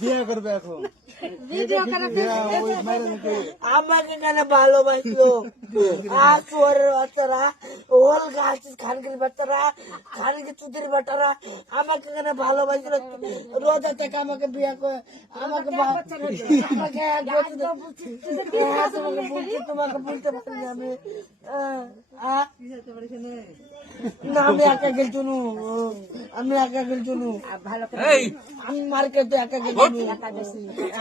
বিয়ে করবে এখন আমাকে কেন ভালোবাসলো চোরের বাচ্চারা ওল গাছ খানকির বাচ্চারা খানকি চুতির বাচ্চারা আমাকে কেন ভালোবাসলো রোজা থেকে আমাকে বিয়ে করে আমাকে তোমাকে বলতে পারি আমি না আমি একা গেলছি আমি একা গেলছি আমি মার্কেটে একা গেছি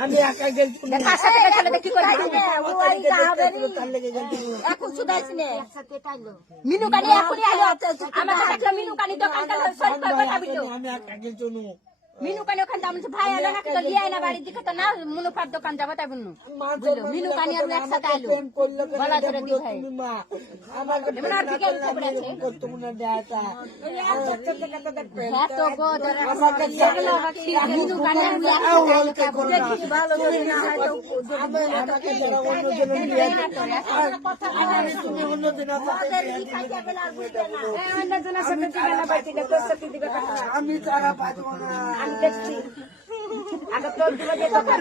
আমি একা গেলছি মিনু কানি এখনই আলো আমাকে একটা মিনু কানি দোকান আমি একা গেলছি মিনু কানি ওখান থেকে আমি ভাই আলো না তো লিয়ে আয় না বাড়ির দিকে তো না মুনুফার দোকান যাবো তাই বলুন মিনু কানি আর একসাথে আলো বলা ধরে দি ভাই আমাকে তোমরা দেয়াটা হ্যাঁ তো গো আমাকে মিনু কানি আমাকে যারা অন্য জনের বিয়ে তুমি অন্য জনের আমি তারা পাবো না আমি দেখছি আগে তোর দিবে যে টাকা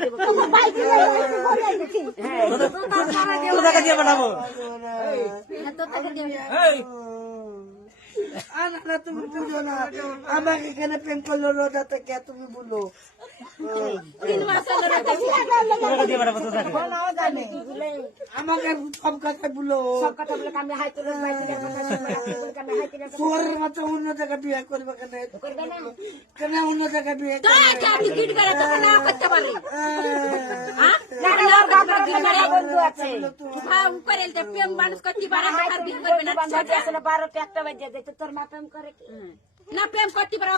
দিয়ে পাঠাবো তুমি বুঝো না আমাকে এখানে প্রেম করলো রোজা থেকে তুমি বলো 3 মাস হলো টাকা দিয়ে পাঠাবো আমাকে সব কথা বলো সব কথা বলে আমি হাই তোর বাইরে কথা শুনবো আমি হাই তোর তোর মতো অন্য জায়গায় বিয়ে করবে কেন করবে না কেন অন্য জায়গায় বিয়ে তো আমি গিট করে তো না করতে পারি হ্যাঁ না বাবা দিমারে বন্ধু আছে হ্যাঁ করে তে প্রেম মানুষ করতে পারে আর বিয়ে করবে না 12 টা একটা বাজে তোর মা প্রেম করে না প্রেম করতে পারে